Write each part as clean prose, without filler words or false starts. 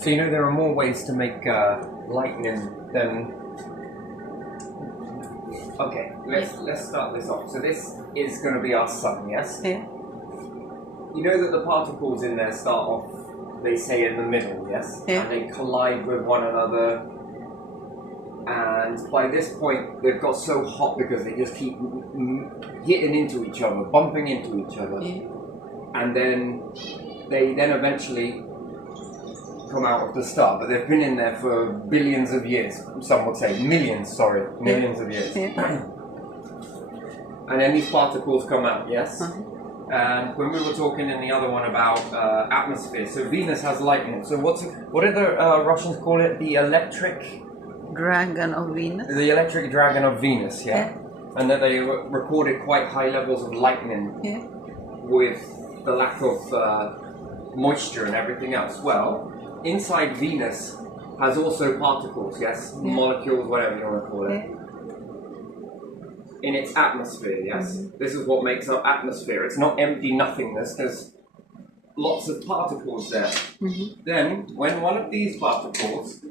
So you know there are more ways to make lightning than. Okay, let's start this off. So this is going to be our sun, yes? Yeah. You know that the particles in there start off, they say, in the middle, yes? Yeah. And they collide with one another. And by this point, they've got so hot because they just keep hitting into each other, bumping into each other. Yeah. And then they eventually come out of the star, but they've been in there for billions of years. Some would say millions of years. Yeah. And then these particles come out, yes? Uh-huh. And when we were talking in the other one about atmosphere, so Venus has lightning. So what did the Russians call it? The electric Dragon of Venus. The electric dragon of Venus, yeah? And that they recorded quite high levels of lightning with the lack of moisture and everything else. Well, inside Venus has also particles, yes? Molecules, whatever you want to call it. In its atmosphere, yes? Mm-hmm. This is what makes up atmosphere. It's not empty nothingness. There's lots of particles there. Mm-hmm. Then, when one of these particles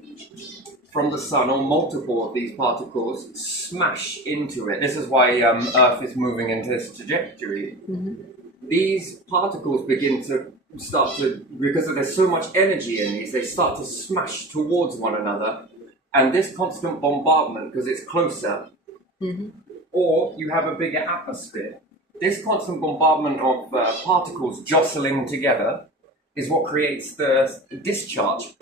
from the sun, or multiple of these particles, smash into it. This is why Earth is moving into this trajectory. Mm-hmm. These particles begin to because there's so much energy in these, they start to smash towards one another. And this constant bombardment, because it's closer, or you have a bigger atmosphere. This constant bombardment of particles jostling together is what creates the discharge.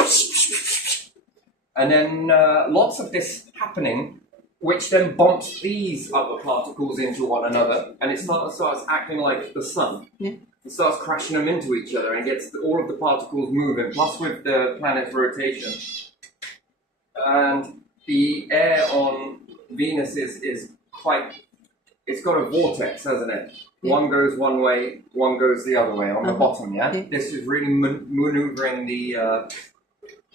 And then lots of this happening, which then bumps these other particles into one another, and it starts acting like the sun. Yeah. It starts crashing them into each other and gets all of the particles moving, plus with the planet's rotation. And the air on Venus is quite, it's got a vortex, hasn't it? Yeah. One goes one way, one goes the other way on the bottom, yeah? This is really maneuvering the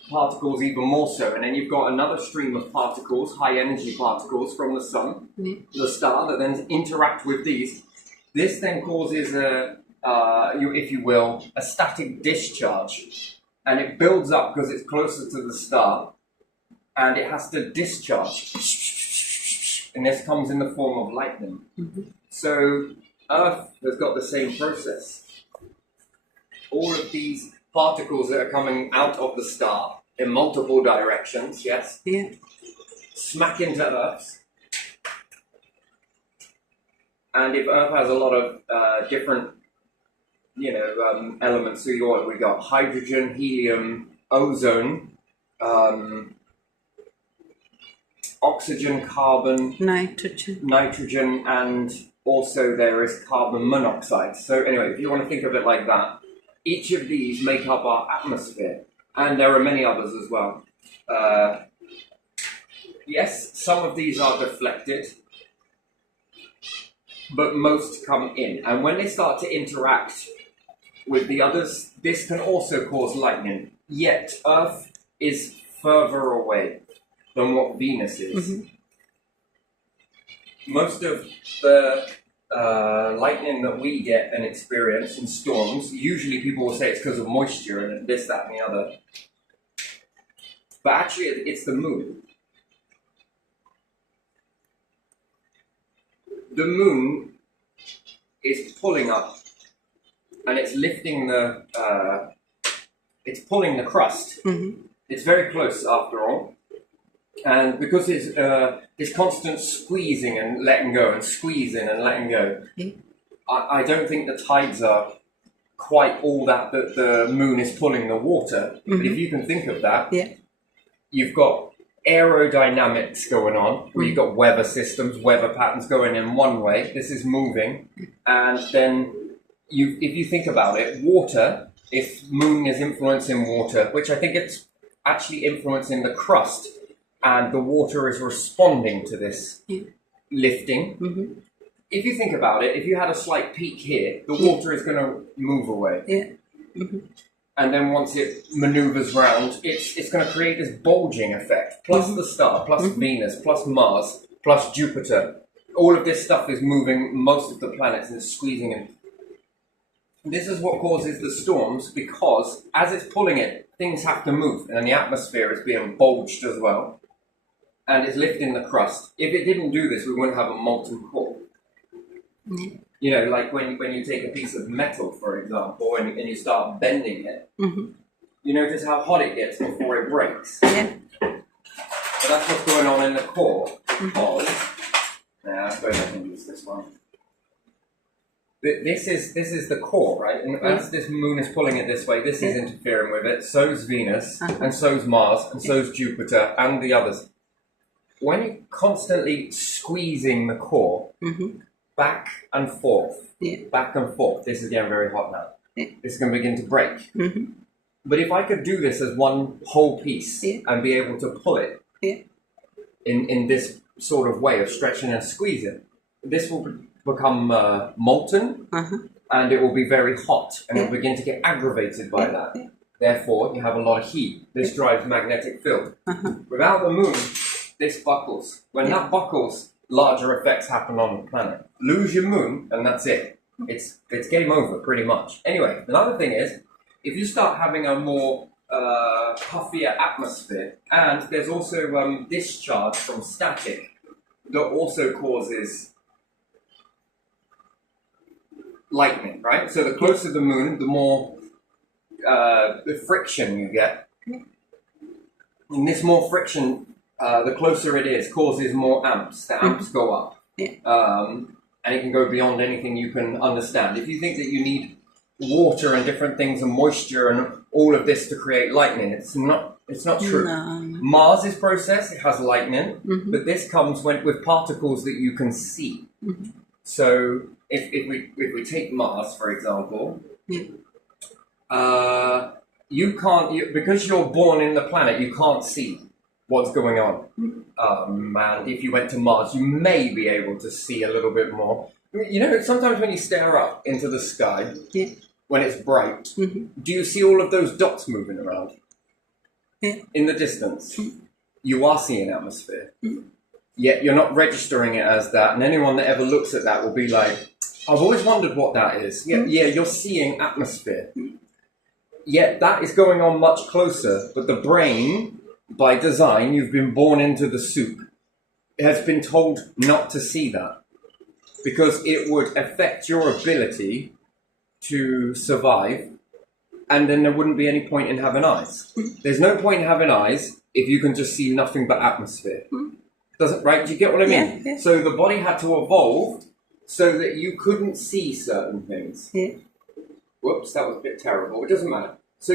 particles even more so, and then you've got another stream of particles, high energy particles from the sun, the star, that then interact with these. This then causes if you will, a static discharge, and it builds up because it's closer to the star, and it has to discharge, and this comes in the form of lightning. So Earth has got the same process. All of these particles that are coming out of the star in multiple directions, yes? Yeah. Smack into Earth. And if Earth has a lot of different, elements, so we got hydrogen, helium, ozone, oxygen, carbon, nitrogen, and also there is carbon monoxide. So anyway, if you want to think of it like that, each of these make up our atmosphere, and there are many others as well. Yes, some of these are deflected, but most come in. And when they start to interact with the others, this can also cause lightning. Yet, Earth is further away than what Venus is. Most of the lightning that we get and experience in storms, usually people will say it's because of moisture and this, that, and the other. But actually, it's the moon. The moon is pulling up, and it's lifting it's pulling the crust. It's very close after all. And because it's this constant squeezing and letting go and squeezing and letting go, I don't think the tides are quite all that the moon is pulling the water. But if you can think of that, you've got aerodynamics going on, where you've got weather systems, weather patterns going in one way. This is moving. And then if you think about it, water, if moon is influencing water, which I think it's actually influencing the crust, and the water is responding to this lifting. If you think about it, if you had a slight peak here, the water is going to move away. And then once it maneuvers round, it's going to create this bulging effect, plus the star, plus Venus, plus Mars, plus Jupiter. All of this stuff is moving most of the planets and squeezing in. This is what causes the storms, because as it's pulling it, things have to move, and the atmosphere is being bulged as well, and it's lifting the crust. If it didn't do this, we wouldn't have a molten core. Yeah. You know, like when you take a piece of metal, for example, and you start bending it, you notice how hot it gets before it breaks. Yeah. So that's what's going on in the core of. Now, I suppose I can use this one. This is the core, right? And as this moon is pulling it this way, this is interfering with it. So's Venus, and so's Mars, and so's Jupiter, and the others. When you're constantly squeezing the core back and forth, back and forth, this is getting very hot now. This is going to begin to break. But if I could do this as one whole piece and be able to pull it in this sort of way of stretching and squeezing, this will become molten, and it will be very hot, and it will begin to get aggravated by that. Therefore, you have a lot of heat. This drives magnetic field. Without the moon, this buckles. When that buckles, larger effects happen on the planet. Lose your moon, and that's it. It's game over, pretty much. Anyway, another thing is, if you start having a more puffier atmosphere, and there's also discharge from static that also causes lightning, right? So the closer the moon, the more the friction you get. And this more friction, the closer it is, causes more amps. The amps go up. And it can go beyond anything you can understand. If you think that you need water and different things and moisture and all of this to create lightning, it's not true. No. Mars's process, it has lightning, but this comes with particles that you can see. So if we take Mars, for example, you can't, because you're born in the planet, you can't see what's going on. And if you went to Mars, you may be able to see a little bit more. You know, sometimes when you stare up into the sky, when it's bright, do you see all of those dots moving around? In the distance? You are seeing atmosphere. Yet you're not registering it as that, and anyone that ever looks at that will be like, I've always wondered what that is. Yeah, you're seeing atmosphere. Yet that is going on much closer, but the brain, by design, you've been born into the soup. It has been told not to see that, because it would affect your ability to survive, and then there wouldn't be any point in having eyes. There's no point in having eyes if you can just see nothing but atmosphere. Doesn't, right? Do you get what I mean? Yeah. So the body had to evolve so that you couldn't see certain things. Whoops, that was a bit terrible. It doesn't matter. So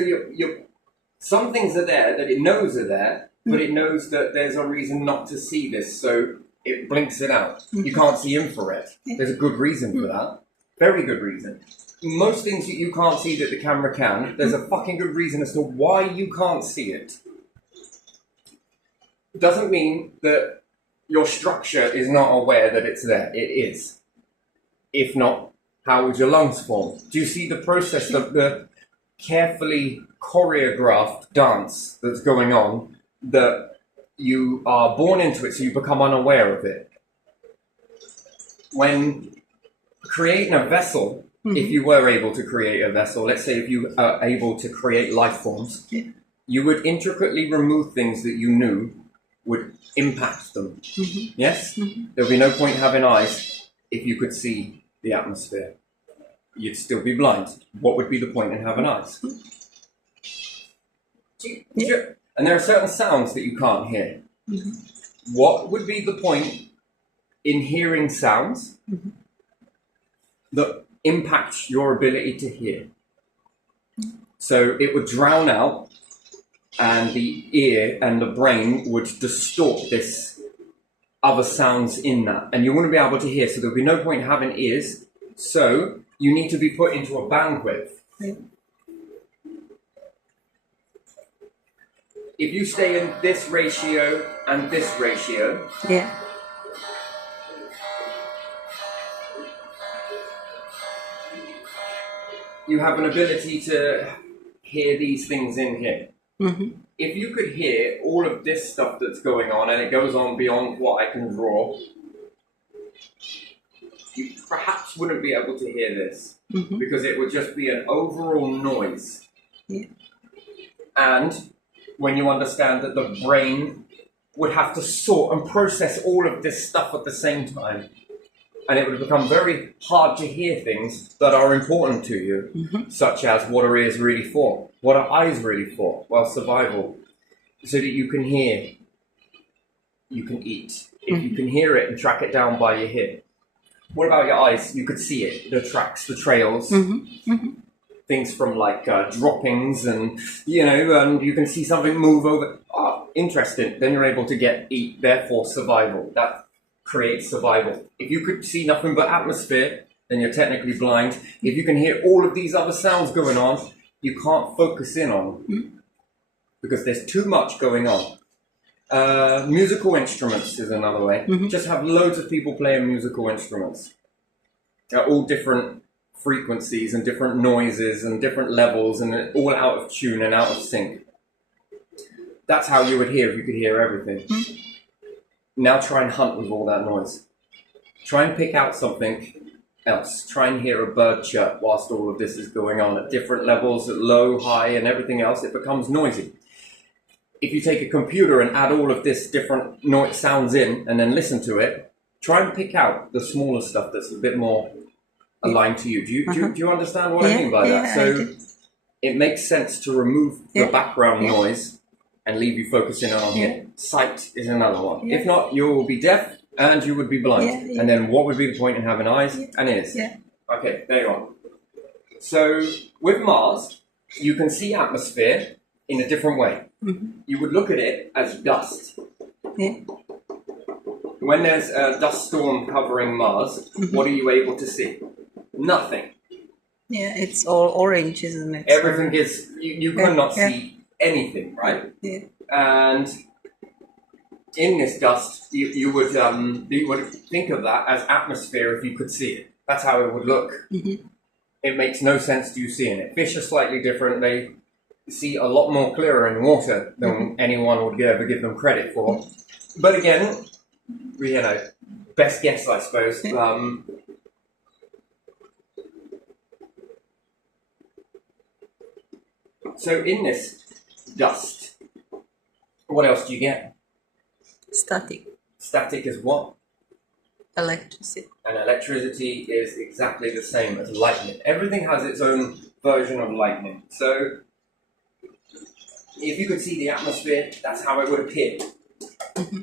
some things are there that it knows are there, but it knows that there's a reason not to see this, so it blinks it out. You can't see infrared. There's a good reason for that. Very good reason. Most things that you can't see that the camera can, there's a fucking good reason as to why you can't see it. Doesn't mean that your structure is not aware that it's there. It is. If not, how would your lungs form? Do you see the process of the carefully choreographed dance that's going on, that you are born into it, so you become unaware of it? When creating a vessel, if you were able to create a vessel, let's say if you are able to create life forms, you would intricately remove things that you knew would impact them. Yes? There would be no point having eyes if you could see the atmosphere. You'd still be blind. What would be the point in having eyes? And there are certain sounds that you can't hear. What would be the point in hearing sounds that impact your ability to hear? So it would drown out, and the ear and the brain would distort this other sounds in that, and you wouldn't be able to hear, so there would be no point in having ears, so you need to be put into a bandwidth. If you stay in this ratio and this ratio, you have an ability to hear these things in here. If you could hear all of this stuff that's going on, and it goes on beyond what I can draw, you perhaps wouldn't be able to hear this, because it would just be an overall noise. And when you understand that the brain would have to sort and process all of this stuff at the same time, and it would become very hard to hear things that are important to you, such as what are ears really for? What are eyes really for? Well, survival. So that you can hear, you can eat. If you can hear it and track it down by your hip. What about your eyes? You could see it, the tracks, the trails, things from like droppings, and and you can see something move over. Oh, interesting. Then you're able to eat. Therefore, survival. That creates survival. If you could see nothing but atmosphere, then you're technically blind. If you can hear all of these other sounds going on, you can't focus in on them because there's too much going on. Musical instruments is another way. Just have loads of people playing musical instruments. They're all different frequencies and different noises and different levels and all out of tune and out of sync. That's how you would hear if you could hear everything. Now try and hunt with all that noise. Try and pick out something else. Try and hear a bird chirp whilst all of this is going on at different levels, at low, high, and everything else. It becomes noisy. If you take a computer and add all of this different noise sounds in and then listen to it, try and pick out the smaller stuff that's a bit more aligned to you. Do you understand what I mean by that? So it makes sense to remove the background noise and leave you focusing on here. Sight is another one. If not, you will be deaf and you would be blind. And then what would be the point in having eyes and ears? Okay, there you are. So with Mars, you can see atmosphere in a different way. You would look at it as dust. When there's a dust storm covering Mars, what are you able to see? Nothing. Yeah, it's all orange, isn't it? Everything is, you cannot see anything, right? And in this dust, you would think of that as atmosphere if you could see it. That's how it would look. It makes no sense to you seeing it. Fish are slightly different. They see a lot more clearer in water than anyone would ever give them credit for. But again, best guess, I suppose. So in this dust, what else do you get? Static. Static is what? Electricity. And electricity is exactly the same as lightning. Everything has its own version of lightning. So if you could see the atmosphere, that's how it would appear.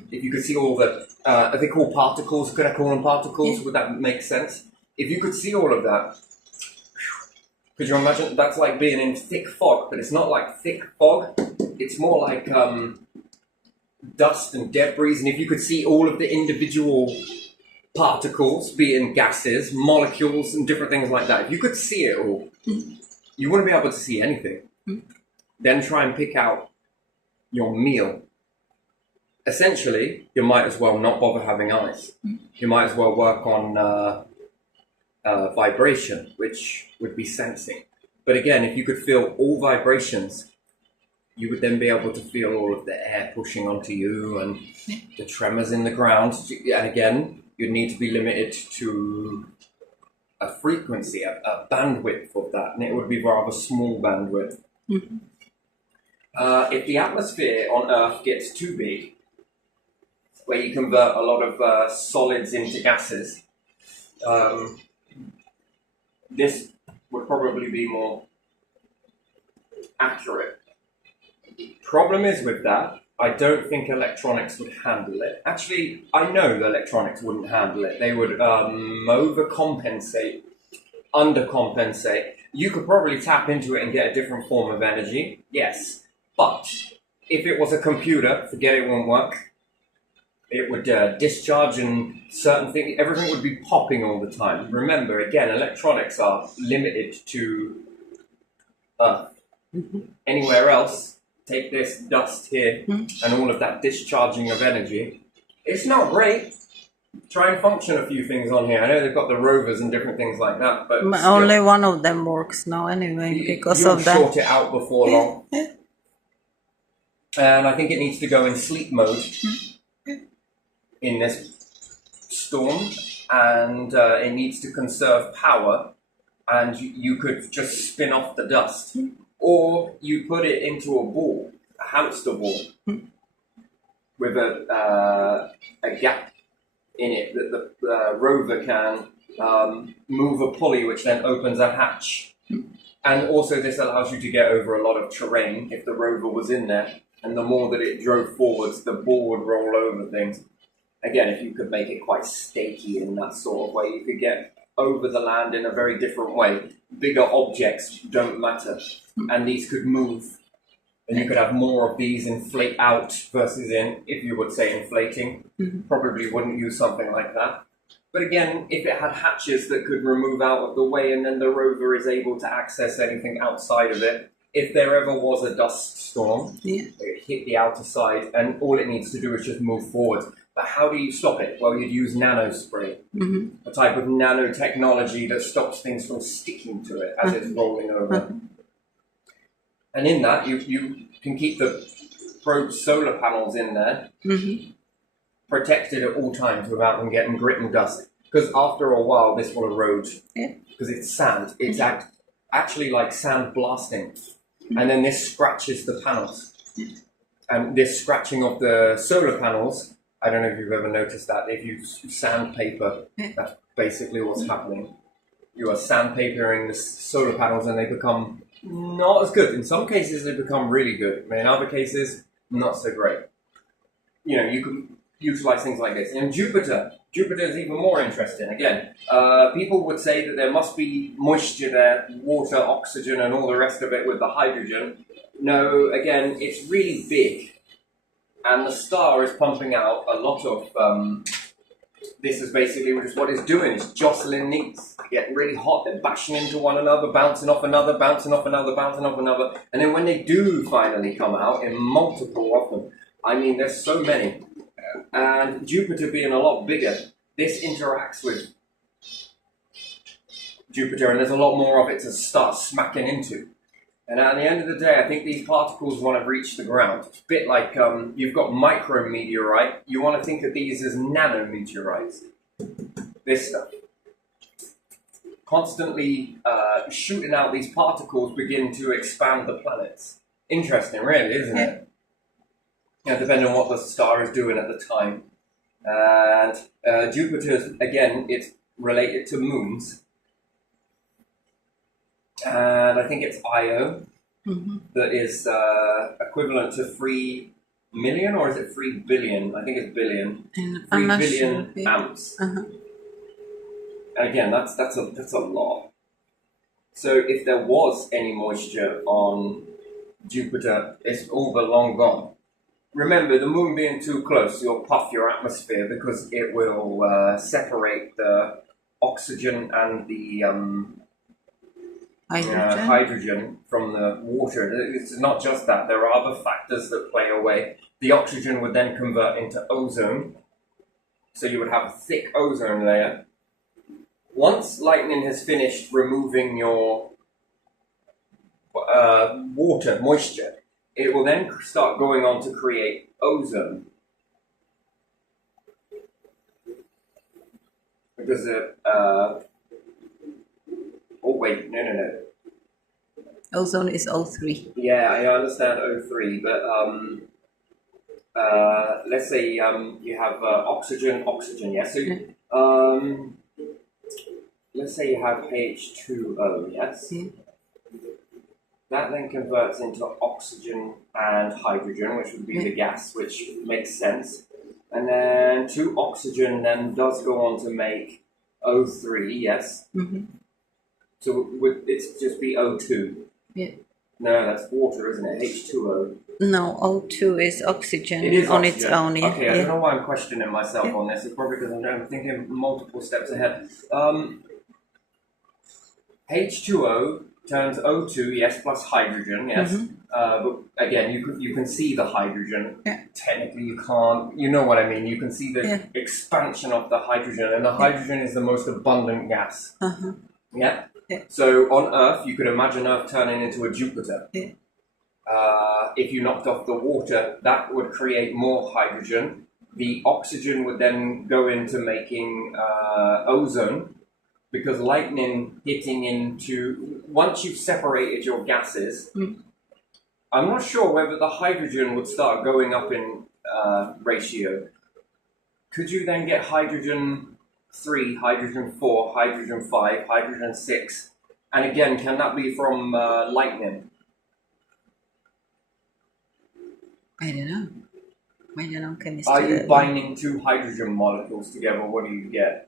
If you could see all the, are they called particles? Could I call them particles? Would that make sense? If you could see all of that, could you imagine? That's like being in thick fog, but it's not like thick fog. It's more like dust and debris. And if you could see all of the individual particles, being gases, molecules, and different things like that, if you could see it all, you wouldn't be able to see anything. Then try and pick out your meal. Essentially, you might as well not bother having eyes. You might as well work on vibration, which would be sensing. But again, if you could feel all vibrations, you would then be able to feel all of the air pushing onto you and the tremors in the ground. And again, you'd need to be limited to a frequency, a bandwidth of that, and it would be rather small bandwidth. If the atmosphere on Earth gets too big, where you convert a lot of solids into gases, this would probably be more accurate. Problem is with that, I don't think electronics would handle it. Actually, I know the electronics wouldn't handle it. They would overcompensate, undercompensate. You could probably tap into it and get a different form of energy, yes. But if it was a computer, forget it won't work. It would discharge and certain things, everything would be popping all the time. Remember, again, electronics are limited to Earth. Anywhere else, take this dust here and all of that discharging of energy. It's not great. Try and function a few things on here. I know they've got the rovers and different things like that, but only one of them works now anyway because you'll of that. sort it out before long. And I think it needs to go in sleep mode in this storm, and it needs to conserve power, and you could just spin off the dust or you put it into a ball, a hamster ball, with a gap in it that the rover can move a pulley, which then opens a hatch. And also this allows you to get over a lot of terrain if the rover was in there. And the more that it drove forwards, the ball would roll over things. Again, if you could make it quite stakey in that sort of way, you could get over the land in a very different way. Bigger objects don't matter. And these could move. And you could have more of these inflate out versus in, if you would say inflating. Probably wouldn't use something like that. But again, if it had hatches that could remove out of the way and then the rover is able to access anything outside of it, if there ever was a dust storm, it hit the outer side and all it needs to do is just move forward. But how do you stop it? Well, you'd use nanospray, a type of nanotechnology that stops things from sticking to it as it's rolling over. And in that, you can keep the probe solar panels in there, protected at all times without them getting grit and dust. Because after a while, this will erode. Because it's sand. It's actually like sand blasting. And then this scratches the panels. And this scratching of the solar panels, I don't know if you've ever noticed that. If you sandpaper, that's basically what's happening. You are sandpapering the solar panels and they become not as good. In some cases, they become really good. But in other cases, not so great. You know, you can utilize things like this. And Jupiter is even more interesting. Again, people would say that there must be moisture there, water, oxygen, and all the rest of it with the hydrogen. No, again, it's really big. And the star is pumping out a lot of, this is basically just what it's doing. It's jostling neats. They're getting really hot. They're bashing into one another, bouncing off another, bouncing off another, bouncing off another. And then when they do finally come out, in multiple of them, I mean, there's so many. And Jupiter being a lot bigger, this interacts with Jupiter, and there's a lot more of it to start smacking into. And at the end of the day, I think these particles want to reach the ground. It's a bit like you've got micrometeorite. You want to think of these as nanometeorites. This stuff. Constantly shooting out these particles begin to expand the planets. Interesting, really, isn't it? Yeah, depending on what the star is doing at the time. And Jupiter, again, it's related to moons. And I think it's Io that is equivalent to 3 million, or is it 3 billion? I think it's billion. 3 billion amps. And again, that's a lot. So if there was any moisture on Jupiter, it's all but long gone. Remember, the moon being too close, you'll puff your atmosphere because it will separate the oxygen and the hydrogen from the water. It's not just that. There are other factors that play away. The oxygen would then convert into ozone. So you would have a thick ozone layer. Once lightning has finished removing your water, moisture, it will then start going on to create ozone. Because oh wait, no. Ozone is O3. Yeah, I understand O3, but let's say you have oxygen, yes. So let's say you have H2O, yes. That then converts into oxygen and hydrogen, which would be the gas, which makes sense. And then 2 oxygen then does go on to make O3, yes? So would it just be O2? Yeah. No, that's water, isn't it? H2O. No, O2 is oxygen It is on oxygen. its own. Yeah. Okay, I don't know why I'm questioning myself on this. It's probably because I'm thinking multiple steps ahead. H2O turns O2, yes, plus hydrogen, yes. But again, you can see the hydrogen. Technically, you can't. You know what I mean. You can see the expansion of the hydrogen, and the hydrogen is the most abundant gas. Yeah. So on Earth, you could imagine Earth turning into a Jupiter. If you knocked off the water, that would create more hydrogen. The oxygen would then go into making ozone. Because lightning hitting into once you've separated your gases, Mm. I'm not sure whether the hydrogen would start going up in ratio. Could you then get hydrogen 3, hydrogen 4, hydrogen 5, hydrogen 6? And again, can that be from lightning? I don't know. I don't know chemistry. Are you binding two hydrogen molecules together? What do you get?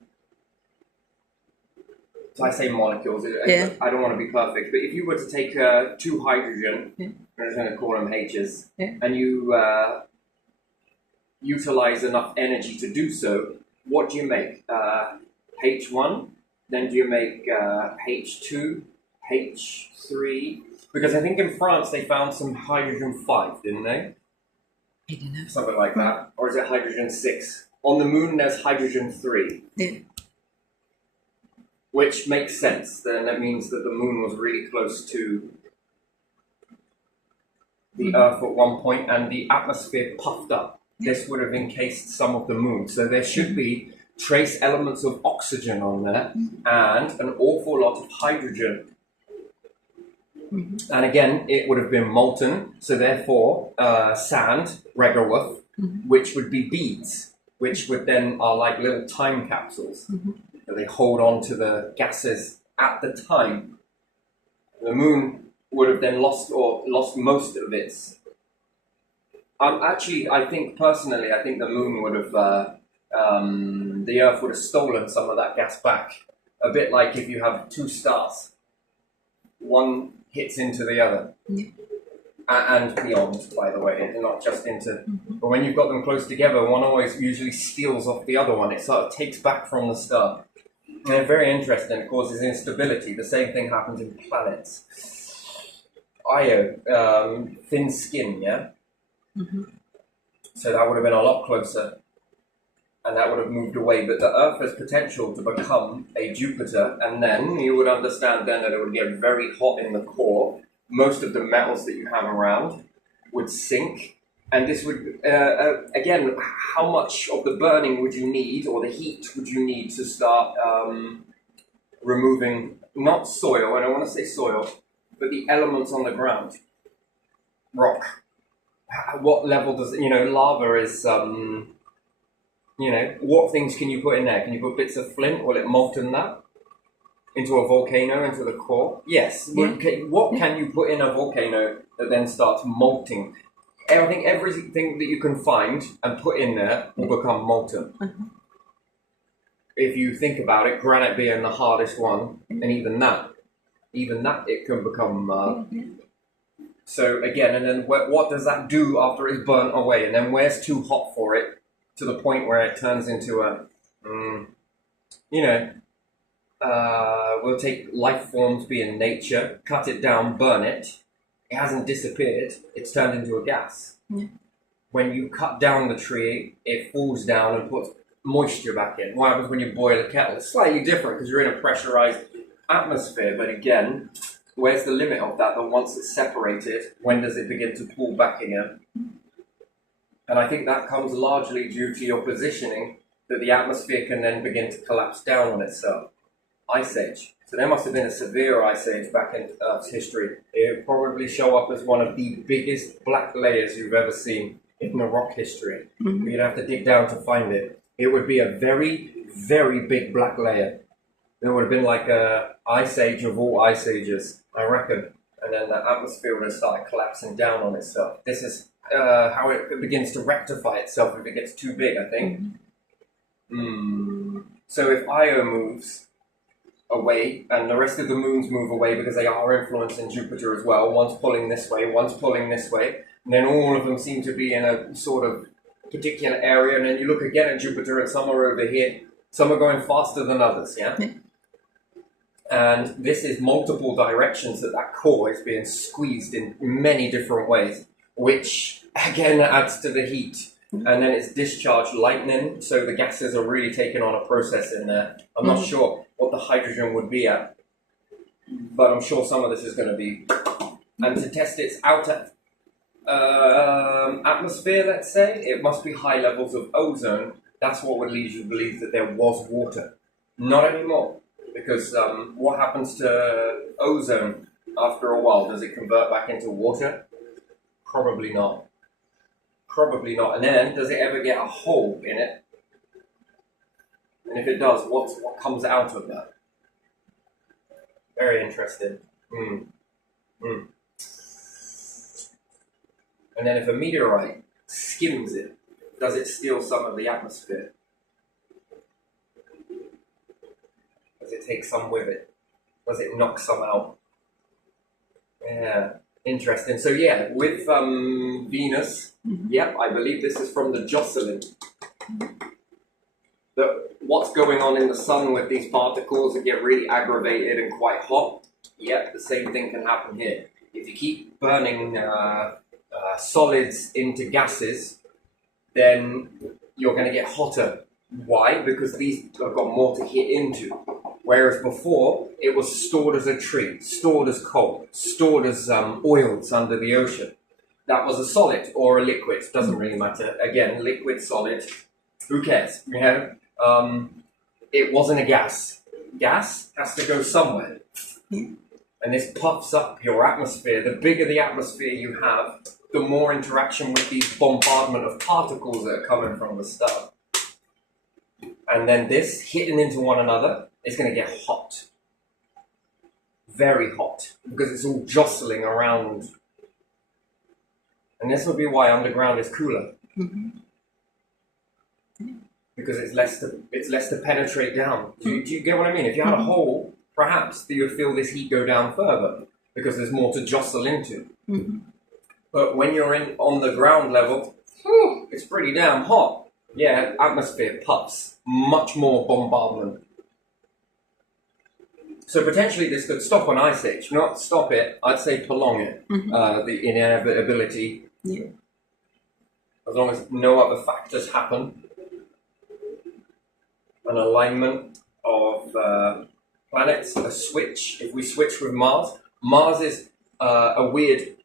So I say molecules. Yeah. I don't want to be perfect, but if you were to take two hydrogen, Yeah. I'm just going to call them H's, Yeah. and you utilize enough energy to do so, what do you make? H1, then do you make H2, H3? Because I think in France they found some hydrogen 5, didn't they? I don't know. Something like that. Or is it hydrogen 6? On the moon there's hydrogen 3. Yeah. Which makes sense. Then that means that the moon was really close to the Earth at one point and the atmosphere puffed up. This would have encased some of the moon. So there should be trace elements of oxygen on there and an awful lot of hydrogen. And again, it would have been molten. So therefore, sand, regerwurf, which would be beads, which would then are like little time capsules. They hold on to the gases at the time. The moon would have then lost most of its. Actually, I think personally, I think the moon would have, the Earth would have stolen some of that gas back. A bit like if you have two stars, one hits into the other, and beyond. By the way, not just into. But when you've got them close together, one always usually steals off the other one. It sort of takes back from the star. And they're very interesting. It causes instability. The same thing happens in planets. Io, thin skin, yeah? So that would have been a lot closer. And that would have moved away. But the Earth has potential to become a Jupiter. And then you would understand then that it would get very hot in the core. Most of the metals that you have around would sink. And this would, again, how much of the burning would you need, or the heat would you need to start removing, not soil, I don't want to say soil, but the elements on the ground? Rock. What level does, lava is, what things can you put in there? Can you put bits of flint? Will it molten that? Into a volcano, into the core? Yes. Yeah. Okay. What can you put in a volcano that then starts molting? I think everything that you can find and put in there will become molten. If you think about it, granite being the hardest one, and even that it can become. So again, and then what does that do after it's burnt away? And then where's too hot for it to the point where it turns into a, we'll take life forms being nature, cut it down, burn it. It hasn't disappeared, it's turned into a gas. When you cut down the tree, it falls down and puts moisture back in. What happens when you boil a kettle? It's slightly different because you're in a pressurized atmosphere, but again, where's the limit of that? That once it's separated, when does it begin to pull back again? And I think that comes largely due to your positioning, that the atmosphere can then begin to collapse down on itself. Ice Age. So there must have been a severe ice age back in Earth's history. It would probably show up as one of the biggest black layers you've ever seen in the rock history. You'd have to dig down to find it. It would be a very, very big black layer. It would have been like a ice age of all ice ages, I reckon. And then the atmosphere would have started collapsing down on itself. This is how it begins to rectify itself if it gets too big, I think. So if Io moves away, and the rest of the moons move away because they are influencing Jupiter as well. One's pulling this way, one's pulling this way, and then all of them seem to be in a sort of particular area, and then you look again at Jupiter and some are over here. Some are going faster than others, yeah? And this is multiple directions that core is being squeezed in many different ways, which again adds to the heat. And then it's discharged lightning, so the gases are really taking on a process in there. I'm not sure what the hydrogen would be at, but I'm sure some of this is going to be. And to test its outer atmosphere, let's say, it must be high levels of ozone. That's what would lead you to believe that there was water. Not anymore. Because what happens to ozone after a while? Does it convert back into water? Probably not. Probably not. And then, does it ever get a hole in it? And if it does, what comes out of that? Very interesting. And then if a meteorite skims it, does it steal some of the atmosphere? Does it take some with it? Does it knock some out? Yeah, interesting. So yeah, with Venus, yep, I believe this is from the Jocelyn. What's going on in the sun with these particles that get really aggravated and quite hot? Yep, the same thing can happen here. If you keep burning solids into gases, then you're going to get hotter. Why? Because these have got more to hit into. Whereas before, it was stored as a tree, stored as coal, stored as oils under the ocean. That was a solid or a liquid, doesn't really matter. Again, liquid, solid, who cares? You know, it wasn't a gas. Gas has to go somewhere. And this puffs up your atmosphere. The bigger the atmosphere you have, the more interaction with these bombardment of particles that are coming from the star. And then this hitting into one another is going to get hot. Very hot. Because it's all jostling around. And this will be why underground is cooler. Because it's less to penetrate down. Do you get what I mean? If you had a hole, perhaps you would feel this heat go down further. Because there's more to jostle into. But when you're on the ground level, it's pretty damn hot. Yeah, atmosphere puffs. Much more bombardment. So potentially this could stop an ice age. Not stop it, I'd say prolong it. The inevitability. As long as no other factors happen. An alignment of planets, a switch. If we switch with Mars, Mars is a weird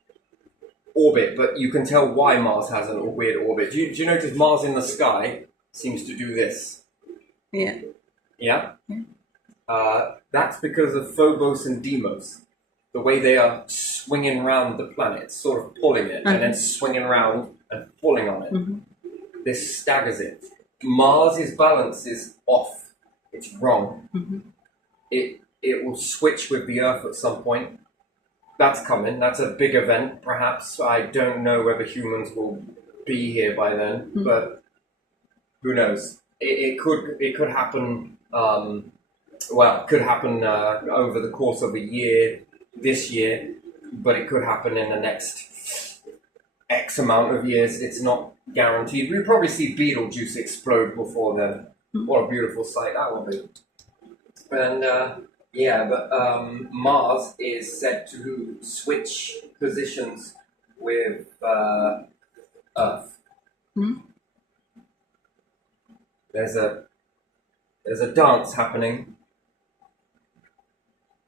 orbit, but you can tell why Mars has a weird orbit. Do you notice Mars in the sky seems to do this? Yeah. Yeah? That's because of Phobos and Deimos. The way they are swinging around the planet, sort of pulling it, and then swinging around and pulling on it. This staggers it. Mars's balance is off. It's wrong. It will switch with the Earth at some point. That's coming. That's a big event, perhaps. I don't know whether humans will be here by then, but who knows? It could happen. It could happen over the course of a year, this year, but it could happen in the next X amount of years. It's not guaranteed. We'll probably see Betelgeuse explode before then. What a beautiful sight that will be. And Mars is said to switch positions with Earth. There's a dance happening,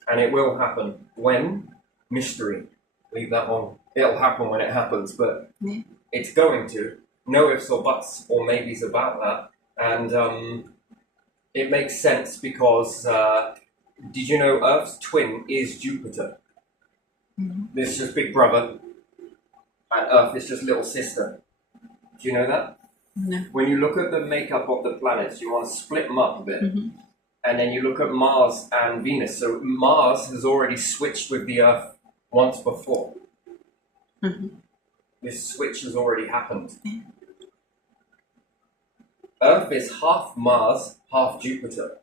and it will happen. When? Mystery. Leave that one. It'll happen when it happens, but it's going to. No ifs or buts or maybes about that. And it makes sense because did you know Earth's twin is Jupiter? This is just big brother, and Earth is just little sister. Do you know that? No. When you look at the makeup of the planets, you want to split them up a bit. And then you look at Mars and Venus. So Mars has already switched with the Earth once before. This switch has already happened. Earth is half Mars, half Jupiter.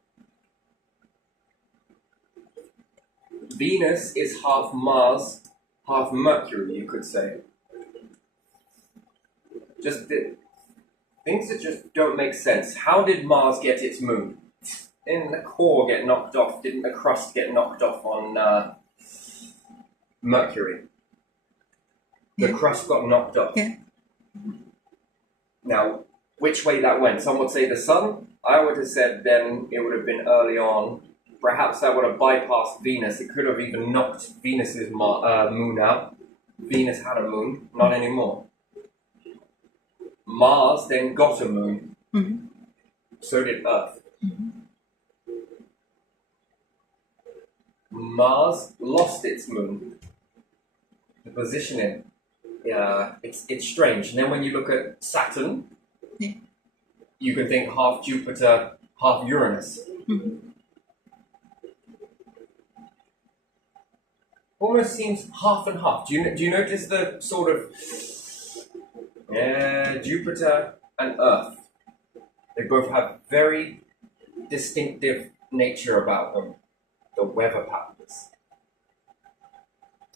Venus is half Mars, half Mercury, you could say. Just things that just don't make sense. How did Mars get its moon? Didn't the core get knocked off? Didn't the crust get knocked off on Mercury? The crust got knocked off. Now, which way that went? Some would say the sun. I would have said then it would have been early on. Perhaps that would have bypassed Venus. It could have even knocked Venus's moon out. Venus had a moon, not anymore. Mars then got a moon. So did Earth. Mars lost its moon. The positioning, yeah, it's strange. And then when you look at Saturn, Yeah. you can think half Jupiter, half Uranus. Almost seems half and half. Do you notice the sort of Jupiter and Earth? They both have very distinctive nature about them. The weather patterns.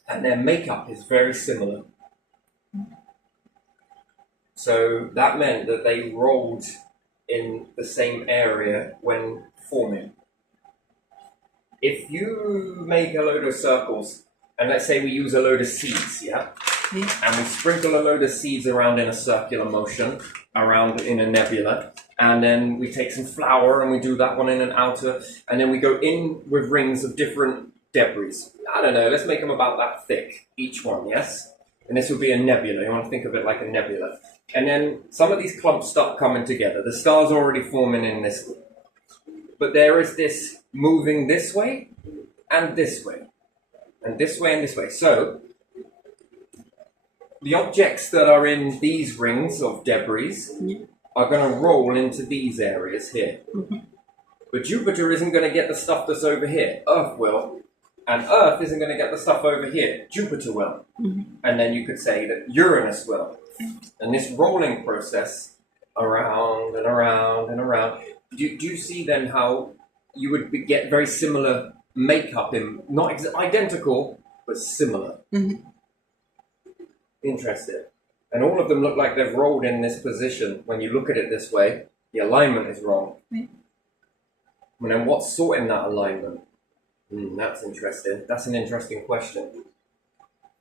And their makeup is very similar. So that meant that they rolled in the same area when forming. If you make a load of circles, and let's say we use a load of seeds, yeah? And we sprinkle a load of seeds around in a circular motion, around in a nebula, and then we take some flour and we do that one in an outer, and then we go in with rings of different debris. I don't know, let's make them about that thick, each one, yes? And this would be a nebula. You want to think of it like a nebula. And then some of these clumps start coming together. The star's already forming in this. But there is this moving this way and this way. And this way and this way. So, the objects that are in these rings of debris are going to roll into these areas here. But Jupiter isn't going to get the stuff that's over here. Earth will. And Earth isn't going to get the stuff over here. Jupiter will. And then you could say that Uranus will. And this rolling process around and around and around. Do you see then how you would get very similar makeup in, not identical, but similar? Interesting. And all of them look like they've rolled in this position. When you look at it this way, the alignment is wrong. And then what's sorting that alignment? That's interesting. That's an interesting question.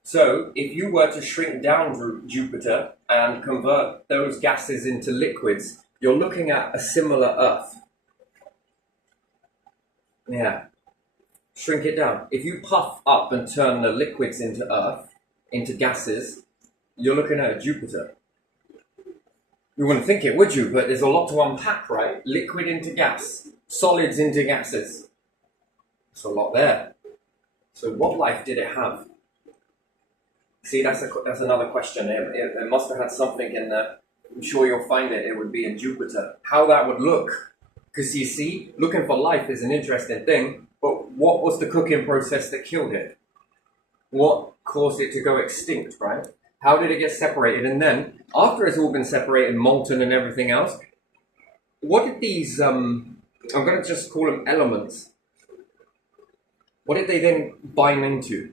So, if you were to shrink down Jupiter and convert those gases into liquids, you're looking at a similar Earth. Yeah. Shrink it down. If you puff up and turn the liquids into Earth, into gases, you're looking at a Jupiter. You wouldn't think it, would you? But there's a lot to unpack, right? Liquid into gas, solids into gases. There's a lot there. So what life did it have? See, that's another question. It must have had something in there. I'm sure you'll find it. It would be in Jupiter. How that would look. Because you see, looking for life is an interesting thing. But what was the cooking process that killed it? What caused it to go extinct, right? How did it get separated? And then, after it's all been separated, molten and everything else, what did these, I'm going to just call them elements. What did they then bind into?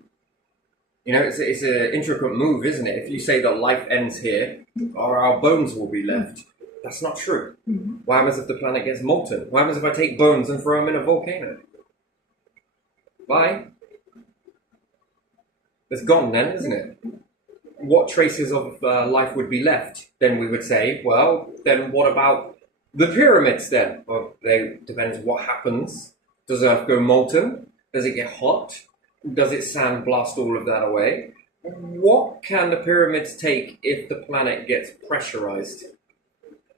You know, it's an intricate move, isn't it? If you say that life ends here, or our bones will be left, that's not true. What happens if the planet gets molten? What happens if I take bones and throw them in a volcano? Bye. It's gone then, isn't it? What traces of life would be left? Then we would say, well, then what about the pyramids then? Well, depends what happens. Does Earth go molten? Does it get hot? Does it sandblast all of that away? What can the pyramids take if the planet gets pressurized?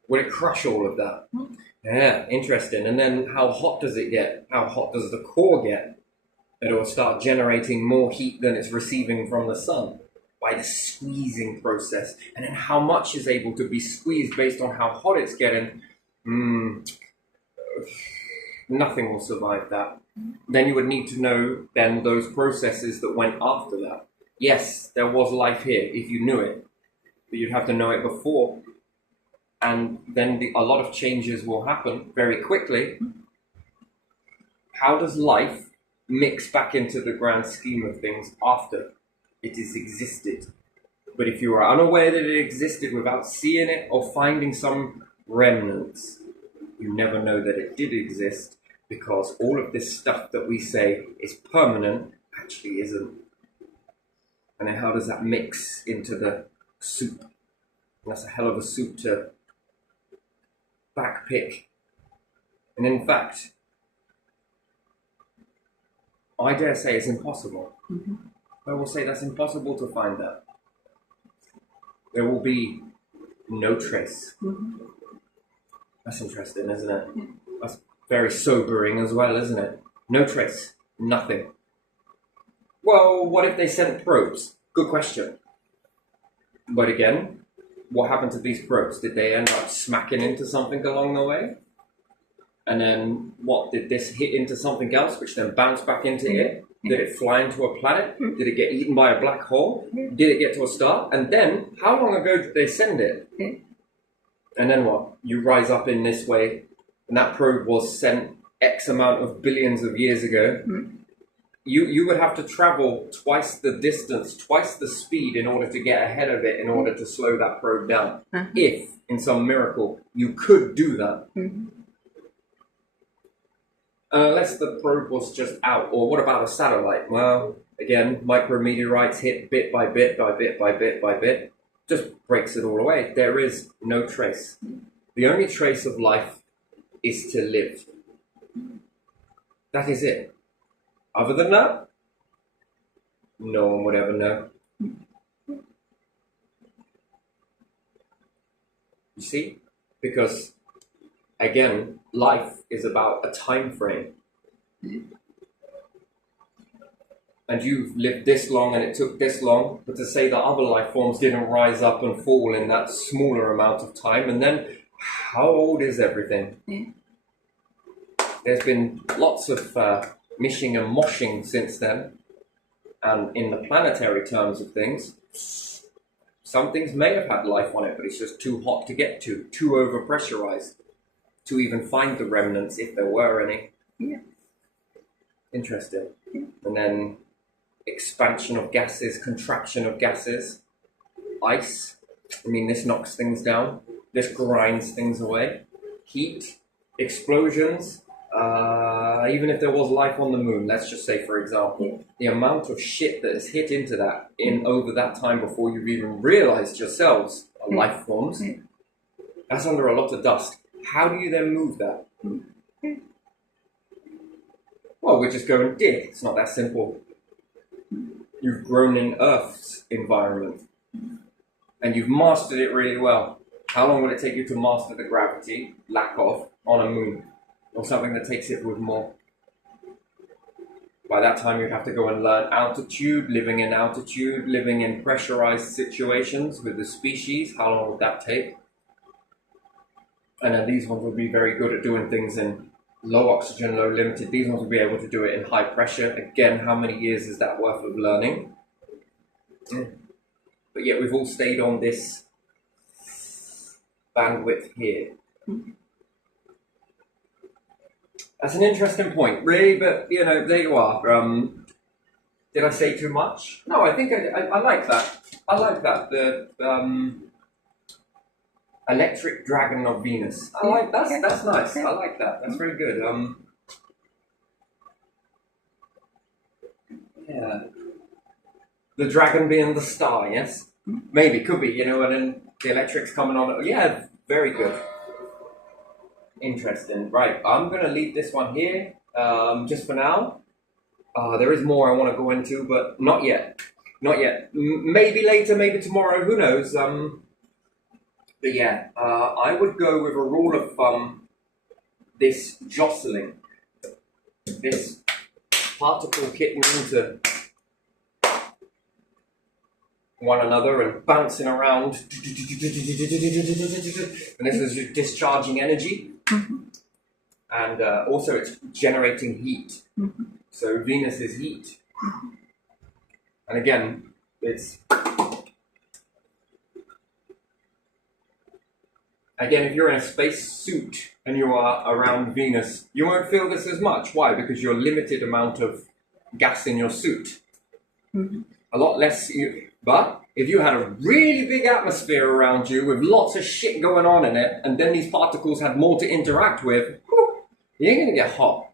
Will it crush all of that? Yeah, interesting. And then how hot does it get? How hot does the core get? It will start generating more heat than it's receiving from the sun by the squeezing process. And then how much is able to be squeezed based on how hot it's getting? Nothing will survive that. Then you would need to know then those processes that went after that. Yes, there was life here if you knew it, but you'd have to know it before. And then a lot of changes will happen very quickly. How does life mix back into the grand scheme of things after it has existed? But if you are unaware that it existed without seeing it or finding some remnants, you never know that it did exist, because all of this stuff that we say is permanent actually isn't. And then how does that mix into the soup? And that's a hell of a soup to backpick. And in fact, I dare say it's impossible. I will say that's impossible to find that. There will be no trace. That's interesting, isn't it? That's very sobering as well, isn't it? No trace, nothing. Well, what if they sent probes? Good question. But again, what happened to these probes? Did they end up smacking into something along the way? And then what? Did this hit into something else, which then bounced back into it? Did it fly into a planet? Did it get eaten by a black hole? Did it get to a star? And then, how long ago did they send it? And then what? You rise up in this way, and that probe was sent X amount of billions of years ago. You would have to travel twice the distance, twice the speed in order to get ahead of it, in order to slow that probe down. If, in some miracle, you could do that. Unless the probe was just out. Or what about a satellite? Well, again, micrometeorites hit bit by bit by bit by bit by bit. Just breaks it all away. There is no trace. The only trace of life is to live. That is it. Other than that, no one would ever know. You see? Because, again, life is about a time frame. And you've lived this long and it took this long, but to say that other life forms didn't rise up and fall in that smaller amount of time, and then how old is everything? There's been lots of mishing and moshing since then, and in the planetary terms of things, some things may have had life on it, but it's just too hot to get to, too overpressurized to even find the remnants if there were any. Interesting. And then expansion of gases, contraction of gases, ice. I mean, this knocks things down. This grinds things away. Heat, explosions. Even if there was life on the moon, let's just say, for example, the amount of shit that has hit into that in over that time before you've even realized yourselves are life forms, that's under a lot of dust. How do you then move that? Well, we're just going dig. It's not that simple. You've grown in Earth's environment and you've mastered it really well. How long would it take you to master the gravity, lack of, on a moon? Or something that takes it with more? By that time, you'd have to go and learn altitude, living in pressurized situations with the species. How long would that take? And then these ones would be very good at doing things in low oxygen, low limited. These ones would be able to do it in high pressure. Again, how many years is that worth of learning? But yet we've all stayed on this bandwidth here. That's an interesting point, really, but, you know, there you are. Did I say too much? No, I think I like that. I like that. The electric dragon of Venus. I like that. That's nice. I like that. That's very good. Yeah. The dragon being the star, yes? Maybe, could be, you know, and then the electric's coming on. Yeah, very good. Interesting. Right, I'm going to leave this one here just for now. There is more I want to go into, but not yet. Not yet. Maybe later, maybe tomorrow, who knows. But yeah, I would go with a rule of thumb, this jostling, this particle hitting into one another and bouncing around, and this is discharging energy. And also it's generating heat. So Venus is heat. And again, it's... Again, if you're in a space suit and you are around Venus, you won't feel this as much. Why? Because you're limited amount of gas in your suit. A lot less... But if you had a really big atmosphere around you with lots of shit going on in it, and then these particles had more to interact with, you're going to get hot.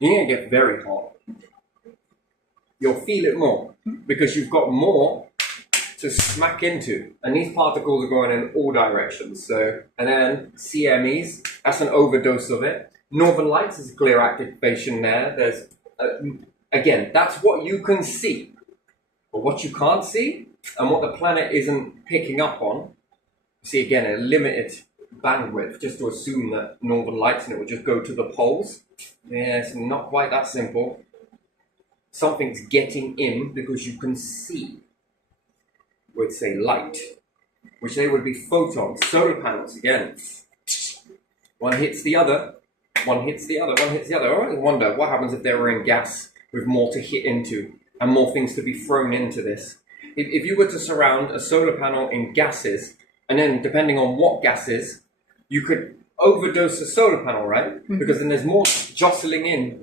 You're going to get very hot. You'll feel it more because you've got more to smack into. And these particles are going in all directions. So, and then CMEs, that's an overdose of it. Northern Lights is a clear activation there. There's, again, that's what you can see. But what you can't see, and what the planet isn't picking up on, you see again a limited bandwidth, just to assume that Northern Lights and it would just go to the poles. Yeah, it's not quite that simple. something's getting in because you can see, we'd say light, which they would be photons, solar panels again. One hits the other, one hits the other, one hits the other. I always wonder what happens if they were in gas with more to hit into and more things to be thrown into this. If you were to surround a solar panel in gases, and then depending on what gases, you could overdose the solar panel, right? Mm-hmm. Because then there's more jostling in.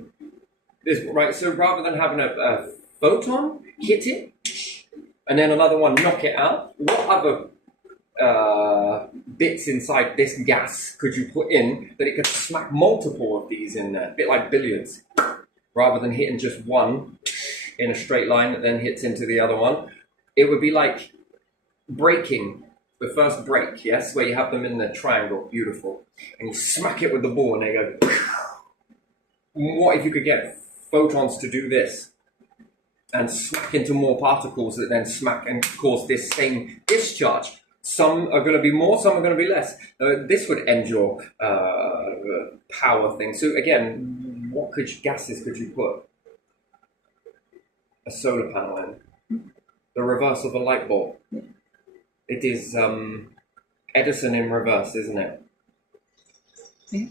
Right, so rather than having a photon hit it, and then another one knock it out, what other bits inside this gas could you put in that it could smack multiple of these in there? A bit like billiards. Rather than hitting just one in a straight line that then hits into the other one, it would be like breaking the first break, yes, where you have them in the triangle, beautiful, and you smack it with the ball and they go. What if you could get photons to do this and smack into more particles that then smack and cause this same discharge? Some are going to be more, some are going to be less. This would end your power thing. So again, what gases could you put a solar panel in? The reverse of a light bulb. It is Edison in reverse, isn't it? Yeah.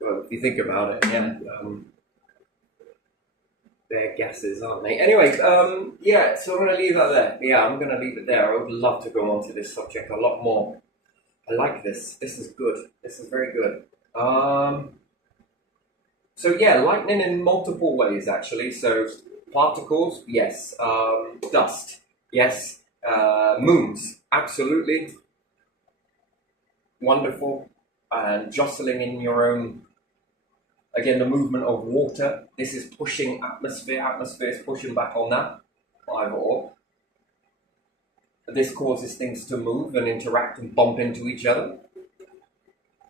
Well, if you think about it, yeah. They're gases, aren't they? Anyway, yeah, so I'm going to leave that there. Yeah, I'm going to leave it there. I would love to go on to this subject a lot more. I like this. This is good. This is very good. So yeah, lightning in multiple ways, actually. So particles, yes. Dust, yes. Moons, absolutely. Wonderful. And jostling in your own... Again, the movement of water. This is pushing atmosphere. Atmosphere is pushing back on that. Either or. This causes things to move and interact and bump into each other.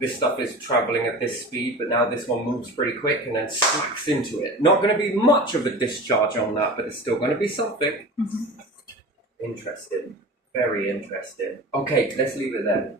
This stuff is traveling at this speed, but now this one moves pretty quick and then smacks into it. Not going to be much of a discharge on that, but it's still going to be something. Mm-hmm. Interesting. Very interesting. Okay, let's leave it there.